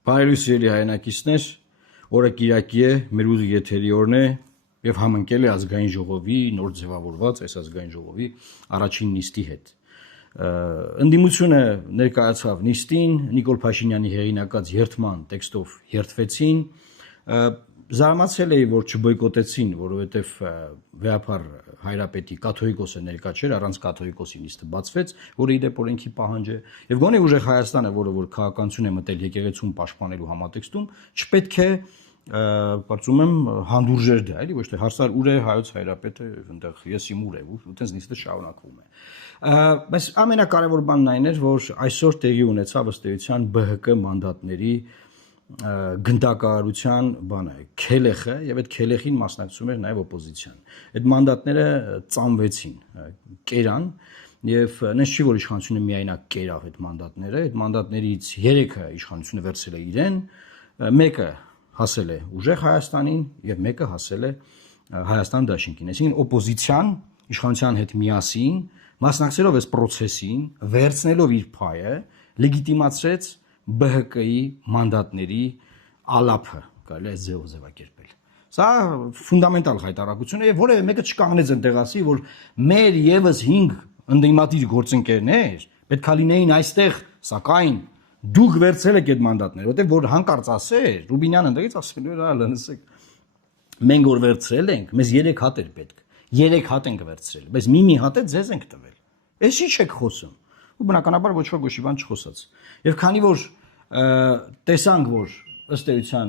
Բարելույս սիրելի հայրենակիցներ, օրը Կիրակի է, մեր ուզի եթերի օրն է եւ համընկել է ազգային ժողովի նոր ձևավորված այս ազգային ժողովի առաջին նիստի հետ։ Ընդդիմությունը ներկայացավ նիստին, Նիկոլ Փաշինյանի հեղինակած երթման տեքստով երթվեցին, զարմացել էի, որ չբոյկոտեցին, որովհետև վեհապար հայրապետի կաթողիկոսը ներկա չէր, առանց կաթողիկոսի նիստը բացվեց, որը իդեպ օրենքի պահանջ է, եւ գոնե ուժեղ Հայաստանը, որը որ քաղաքականություն է մտել եկեղեցուն պաշտպանելու համատեքստում, չպետք է կարծում եմ հանդուրժեր դա, էլի ոչ թե հարցար ուր է հայոց հայրապետը, այնտեղ ես իմ ուր է, ու տենց նիստը շարունակվում է։ Բայց ամենակարևոր բանն այն էր, որ այսօր տեղի ունեցավ ըստ էության ԲՀԿ մանդատների գնդակահարության բանը քելեխը եւ այդ քելեխին մասնակցում էր նաեւ օպոզիցիան։ Այդ մանդատները ծամվեցին, կերան եւ նենց չի որ իշխանությունը միայնակ կերավ այդ մանդատները, այդ մանդատներից 3-ը իշխանությունը վերցրել է իրեն, մեկը հասել է ուժեղ Հայաստանին եւ մեկը հասել է Հայաստան դաշինքին։ Այսինքն օպոզիցիան իշխանության հետ միասին մասնակցելով այս process-ին, վերցնելով իր փայը, լեգիտիմացրեց ԲՀԿ-ի մանդատների ալափը, կարելի է ձեով ձևակերպել։ Սա ֆունդամենտալ հայտարարություն է եւ որևէ մեկը չկանգնեց այնտեղ ասի, որ մեր եւս 5 ընդդիմադիր գործընկերներ պետք է լինեին այստեղ, սակայն դուք վերցրել եք այդ մանդատները, որտեղ որ հանկարծ ասեր, Ռուբինյանը ընդդեղից ասել էր, լսեք, մենք որ վերցրել ենք, մեզ 3 հատ էր պետք, 3 հատ ենք վերցրել, բայց մի հատ է ձեզ ենք տվել։ Էս ի՞նչ եք խոսում։ Ու բնականաբար ոչ ոք ոչի բան չխոսաց։ Եվ քանի որ տեսանք, որ ըստ էության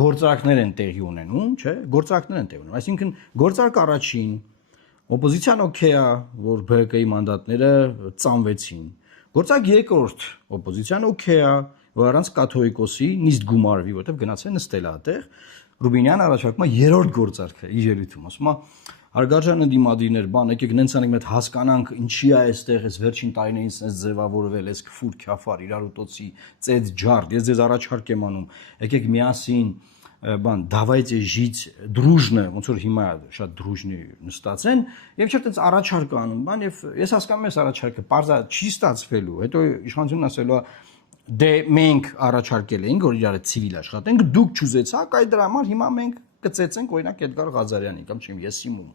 գործարքներ են տեղի ունենում, չէ, գործարքներ են տեղի ունենում, այսինքն գործարք առաջին օպոզիցիան օքեյ է, որ ԲՀԿ-ի մանդատները ծամվեցին, գործարք երկրորդ օպոզիցիան օքեյ է, որ առանց կաթողիկոսի նիստ գումարվի, որտեղ գնացել նստել է այդտեղ, Ռուբինյանը առաջարկում է երրորդ գործարքը իր ելույթում, ասում է Արգարժան ընդդիմադիրներ, բան, եկեք նենց անենք մեծ հասկանանք ինչի է այստեղ այս վերջին տարիներին sense ձևավորվել, այս քֆուր քյաֆար, իրարուտոցի, ծեծ ջարդ, ես ձեզ առաջարկ եմ անում, եկեք միասին, բան, давайте жить дружно, ոնց որ հիմա շատ дружный նստած են, եւ չէ՞ այդպես առաջարկ անում, բան, եւ ես հասկանում եմ այս առաջարկը, parza չի ստացվելու, հետո իշխանությունն ասելու է դե մենք առաջարկել էինք, որ իրար ցիվիլ աշխատենք, դուք չուզեցաք, այդ դրա համար հիմա մենք կծեցենք օրինակ Էդգար Ղազարյանի կամ չեմ ես իմում։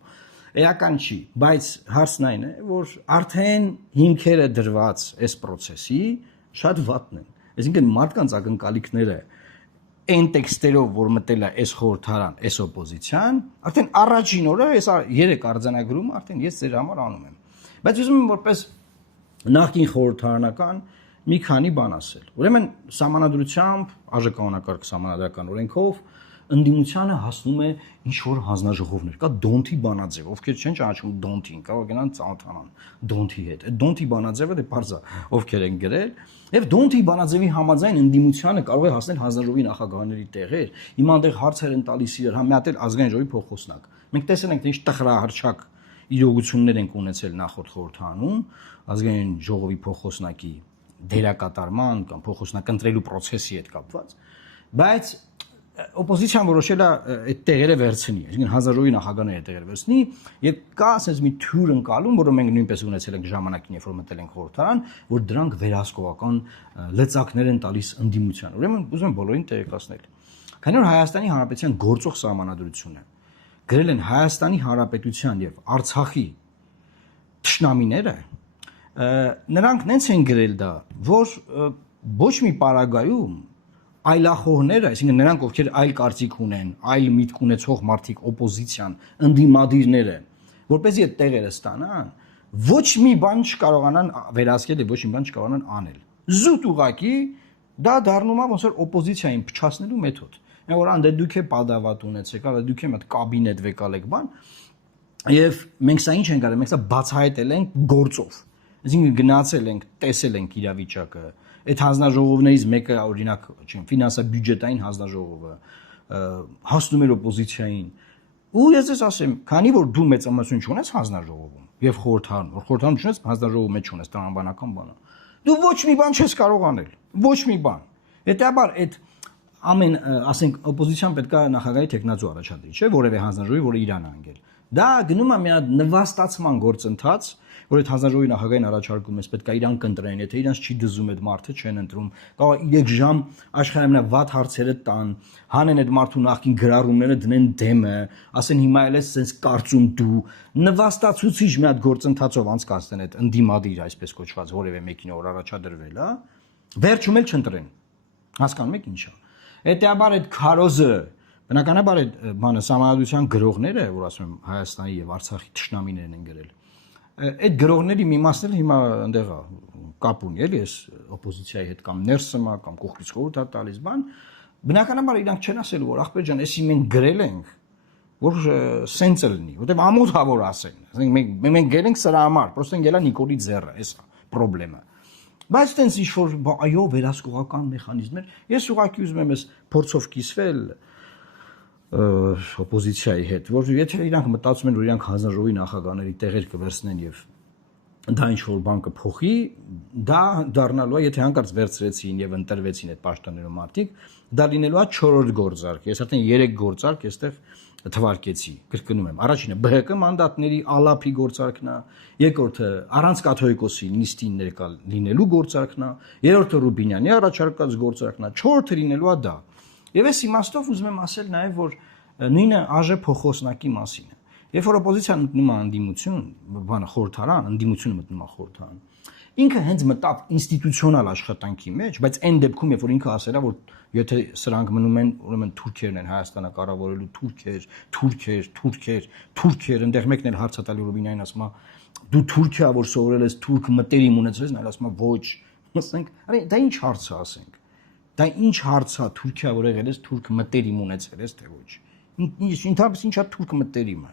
Էական չի, բայց հարցն այն է, որ արդեն հիմքերը դրված այս process-ի շատ վատն են։ Այսինքն մարդկանց ակնկալիքները այն տեքստերով, որ մտել է այս խորհրդարան, այս օպոզիցիան, արդեն առաջին օրը այս 3 արձանագրումը արդեն ես ձեր համար անում եմ։ Բայց ուզում եմ որպես նախկին խորհրդարանական մի քանի բան ասել։ Ուրեմն սահմանադրությամբ, ԱԺԿ-ակարգ սահմանադրական օրենքով ընդդիմությանը հասնում է ինչ որ հանձնաժողովներ, կա Դոնթի բանաձև, ովքեր չեն ճանաչում Դոնթին, կարող գնան ծանոթանան Դոնթի հետ։ Այդ Դոնթի բանաձևը դե բարձա ովքեր են գրել, եւ Դոնթի բանաձևի համաձայն ընդդիմությանը կարող է հասնել հանձնաժողովի նախագահների տեղեր։ Հիմա այնտեղ հարցեր են տալիս իրար, հա մի հատ էլ ազգային ժողովի փոխոսնակ։ Մենք տեսել ենք թե ինչ տխրահարճակ իրողություններ են ունեցել նախորդ խորհրդանում, ազգային ժողովի փոխոսնակի դերակատարման կամ փոխոսնակ ընտրելու process-ի հետ կապված, բայց օպոզիցիան որոշել է այդ տեղերը վերցնի, այսինքն հանձնաժողովի նախագահները տեղերը վերցնի, եւ կա ասես մի թյուր ընկալում, որը մենք նույնպես ունեցել ենք ժամանակին, երբ որ մտել ենք խորհրդարան, որ դրանք վերահսկողական լծակներ են տալիս ընդդիմության։ Ուրեմն ուզում եմ բոլորին տեղեկացնել։ Քանի որ Հայաստանի Հանրապետության գործող սահմանադրությունը գրել են Հայաստանի Հանրապետության եւ Արցախի թշնամիները, նրանք նենց են գրել դա, որ ոչ մի պարագայում այլախոհները, այսինքն նրանք ովքեր այլ կարծիք ունեն, այլ միտք ունեցող մարդիկ օպոզիցիան, ընդդիմադիրները, որպեսզի այդ տեղերը ստանան, ոչ մի բան չկարողանան վերահսկել եւ ոչ մի բան չկարողանան անել։ Զուտ ուղակի դա դառնում է ոնց որ օպոզիցիային փչացնելու մեթոդ։ Որ անդե դուք է падավատ ունեցեք, ալա դուք է մտ կաբինետ վեկալեք բան, եւ մենք սա ինչ ենք արել, մենք սա բացահայտել ենք գործով։ Այսինքն գնացել ենք, տեսել ենք իրավիճակը։ Այդ հանձնաժողովներից մեկը օրինակ, չեմ, ֆինանսա-բյուջետային հանձնաժողովը հասնում էր օպոզիցիային։ Ու ես ես ասեմ, քանի որ դու մեծամասնություն չունես հանձնաժողովում եւ խորհրդարանում, որ խորհրդարանում չունես հանձնաժողովի մեջ չունես տրամաբանական բանը, դու ոչ մի բան չես կարող անել, ոչ մի բան։ Հետաբար այդ ամեն, ասենք, օպոզիցիան պետք է նախագահի տեխնացու առաջադրի, չէ՞, որևէ հանձնաժողովի, որը իրան անգել։ Դա գնում է մի հատ նվաստացման գործընթաց, որ այդ հանձնաժողովի նախագահին առաջարկում ես, պետք է իրան կընտրեն, եթե իրանց չի դզում այդ մարդը, չեն ընտրում, կարող է 3 ժամ աշխարհամենավատ հարցերը տան, հանեն այդ մարդու նախքին գրառումները դնեն դեմը, ասեն հիմա էլ ես sense կարծում դու, նվաստացուցիչ մի հատ գործընթացով անցկացնեն այդ ընդդիմադիր այսպես կոչված որևէ մեկին որ առաջադրվել, հա, վերջում էլ չընտրեն։ Հասկանում եք ինչա։ Հետեաբար այդ քարոզը բնականաբար այդ բանը համայնության գրողները, որ ասում եմ Հայաստանի եւ Արցախի թշնամիներն են գրել, այդ գրողների մի մասն էլ հիմա այնտեղ է կապ ունի, էլի էս օպոզիցիայի հետ կամ ներսը մա կամ կողքից խորհուրդ է տալիս բան, բնականաբար իրանք չեն ասելու, որ ախպեր ջան, էսի մենք գրել ենք, որ սենց լինի, որտեղ ամոթ հա որ ասեն, ասենք մենք գրենք սրա համար, պրոստեն գելա Նիկոլի ձեռը, էս է խնդրեմը։ Բայց տենց ինչ որ այո վերահսկողական մեխանիզմներ, ես ուղղակի ուզում եմ էս փորձով կիսվել օպոզիցիայի հետ, որ եթե իրանք մտածում են, որ իրանք հանձնաժողովի նախագահների տեղեր կվերցնեն եւ դա ինչ որ բան կփոխի, դա դառնալու է, եթե հանկարծ վերցրեցին եւ ընտրվեցին այդ պաշտոններում մարդիկ, դա լինելու է 4-րդ գործարք։ Ես արդեն 3 գործարք այստեղ թվարկեցի, կրկնում եմ։ Առաջինը ԲՀԿ մանդատների ալափի գործարքն է, երկրորդը առանց կաթողիկոսի նիստին ներկա լինելու գործարքն է, երրորդը Ռուբինյանի առաջարկած գործարքն է, 4-րդը լինելու է դա։ Եվ այս իմաստով ուզում եմ ասել նաև, որ նույնը ԱԺ փոխոսնակի մասին է։ Երբ որ օպոզիցիան մտնում է ընդդիմություն, բանը խորհրդարան, ընդդիմությունը մտնում է խորհրդարան, ինքը հենց մտավ ինստիտուցիոնալ աշխատանքի մեջ, բայց այն դեպքում, երբ որ ինքը ասել է, որ եթե սրանք մնում են, ուրեմն թուրքերն են Հայաստանը կառավարելու, թուրքեր, այնտեղ մեկն էլ հարց է տալի Ռուբինյանին, ասում է, դու Թուրքիա որ սովորել ես, թուրք մտերիմ ունեցել ես, նա ասում է, ոչ, ասենք, արի դա ինչ հարց է ասենք։ Դա ինչ հարց է Թուրքիա որ եղել ես, թուրք մտերիմ ունեցել ես, թե ոչ։ Ինչա թուրք մտերիմը։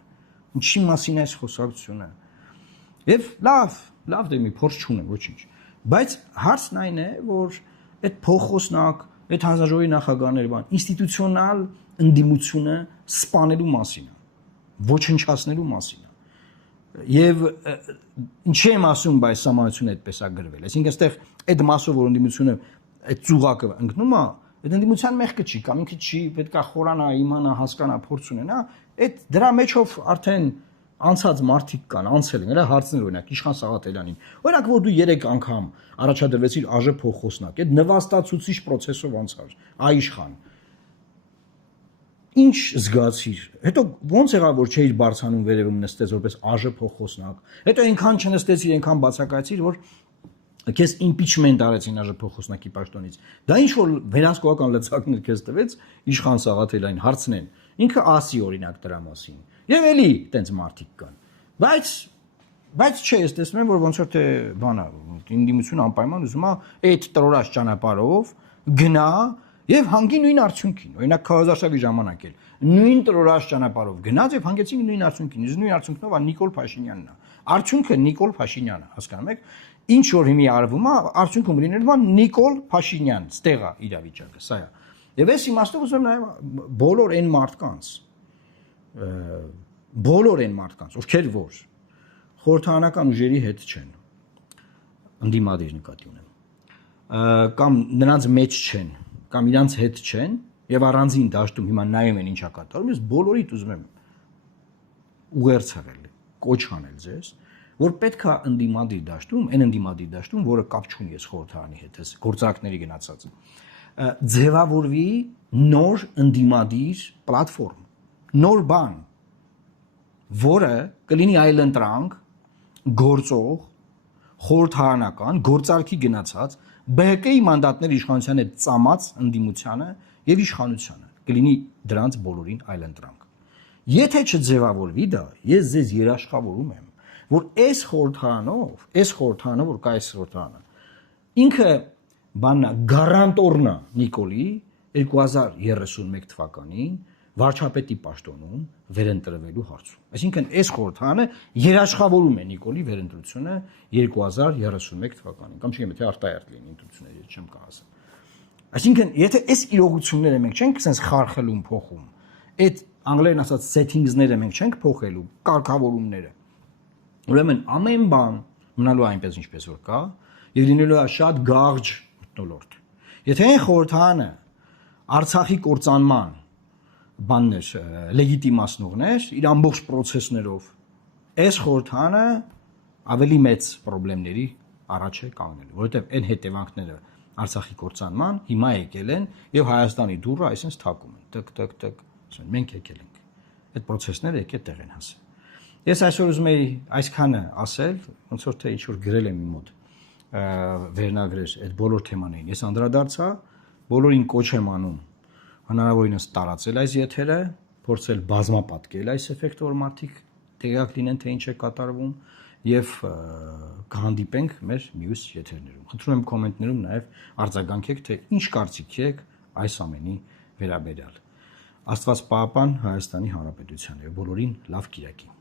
Ինչի մասին այս խոսակցությունը։ Եվ լավ դե մի փորձ չունեմ, ոչինչ։ Բայց հարցն այն է, որ այդ փոխոսնակ, այդ հանձնաժողովի նախագահներ բան, ինստիտուցիոնալ ընդդիմությունը սպանելու մասին է, ոչնչացնելու մասին է։ Եվ ինչի եմ ասում, բայց համայնությունը այդպես է գրվել։ Այսինքն այստեղ այդ մասով որ ընդդիմությունը այդ ծուղակը ընկնում է, այդ ընդդիմության մեղքը չի, կամ ինքը չի, պետք է խորանա, իմանա, հասկանա, փորձ ունենա, այդ դրա մեջով արդեն անցած մարդիկ կան, անցել են, նրա հարցներ օրինակ Իշխան Սաղաթելյանին։ Օրինակ որ դու 3 անգամ առաջադրվեցիր ԱԺ փոխոսնակ, այդ նվաստացուցիչ process-ով անցար, Իշխան։ Ինչ զգացիր։ Հետո ո՞նց եղավ որ չէիր բարձանում վերևում նստես որպես ԱԺ փոխոսնակ։ Հետո այնքան չնստեցիր, այնքան բացակայեցիր, որ քեզ impeachment արեցին ԱԺ փոխոսնակի պաշտոնից։ Դա ինչ որ վերահսկողական լծակներ քեզ տվեց Իշխան Սաղաթելյանին հարցնեն։ Ինքը ասի օրինակ դրա մասին։ Եվ էլի տենց մարդիկ կան։ Բայց չէ, ես տեսնում եմ որ ոնց որ թե բանա, ընդդիմություն անպայման ուզում է այդ տրորաշ ճանապարհով գնա եւ հանգի նույն արդյունքին։ Օրինակ Քահոզարշավի ժամանակ էլ նույն տրորաշ ճանապարհով գնաց եւ հանգեցին նույն արդյունքին։ Իսկ նույն արդյունքնով է Նիկոլ Փաշինյանն է։ Արդյունքը Նիկոլ Փաշինյանը, հասկանում եք։ Ինչ որ հիմի արվում է, արդյունքում լինելու է Նիկոլ Փաշինյան, ստեղ է իրավիճակը, սա է։ Եվ այս իմաստով ուզում եմ նաև բոլոր այն մարդկանց, ովքեր որ խորհրդարանական ուժերի հետ չեն, ընդդիմադիր նկատի ունեմ, կամ նրանց մեջ չեն, կամ իրանց հետ չեն, եւ առանձին դաշտում հիմա նայում են ինչա կատարում, ես բոլորիդ ուզում եմ ուղերձ հղել, կոչ անել ձեզ, որ պետք է ընդդիմադիր դաշտում, այն ընդդիմադիր դաշտում, որը կապ չունի ես խորհրդարանի հետ, ես գործարքների գնացած, ձևավորվի նոր ընդդիմադիր պլատֆորմ, նոր բան, որը կլինի այլընտրանք, գործող, խորհրդարանական, գործարքի գնացած, ԲՀԿ-ի մանդատների իշխանության հետ ծամած ընդդիմությանը եւ իշխանությանը, կլինի դրանց բոլորին այլընտրանք։ Եթե չձևավորվի դա, ես ձեզ երաշխավորում եմ, որ այս խորհրդարանը, որ կա այս խորհրդարանը, ինքը բաննա գարանտորնա Նիկոլի 2031 թվականին վարչապետի պաշտոնում վերընտրվելու հարցում։ Այսինքն այս խորհրդարանը երաշխավորում է Նիկոլի վերընտրությունը 2031 թվականին, կամ չգիտեմ, թե արտահերթ լինի ընտրությունները, չեմ կասեմ։ Այսինքն, եթե այս իրողությունները մենք չենք sense խարխելում փոխում, այդ անգլերեն ասած settings-ները մենք չենք փոխելու, կարգավորումները, ուրեմն ամեն բան մնալու այնպես ինչպես որ կա, եւ լինելու է շատ գաղջ մթնոլորտ։ Եթե այն խորհրդարանը Արցախի կործանման բաններ, լեգիտիմացնողներ իր ամբողջ process-ներով այս խորհրդանը ավելի մեծ խնդիրների առաջ է կանգնելու, որովհետև այն հետևանքները Արցախի կործանման հիմա եկել են եւ Հայաստանի դուռը այսպես թակում են, տկ, ասեն մենք եկել ենք։ Այդ process-ները եկել տեղ են հասել։ Ես այսօր ուզում եի այսքանը ասել, ոնց որ թե ինչ որ գրել եմ իմ մոտ վերնագրեր այդ բոլոր թեմաներին։ Ես անդրադարձա, բոլորին կոչ եմ անում հնարավորինս տարածել այս եթերը, փորձել բազմապատկել այս էֆեկտը, որ մարդիկ տեղյակ լինեն, թե ինչ է կատարվում եւ կհանդիպենք մեր մյուս եթերներում։ Խնդրում եմ կոմենտներում նաեւ արձագանքեք, թե ինչ կարծիք եք այս ամենի վերաբերյալ։ Աստված պահապան Հայաստանի Հանրապետությանը եւ բոլորին լավ կիրակի։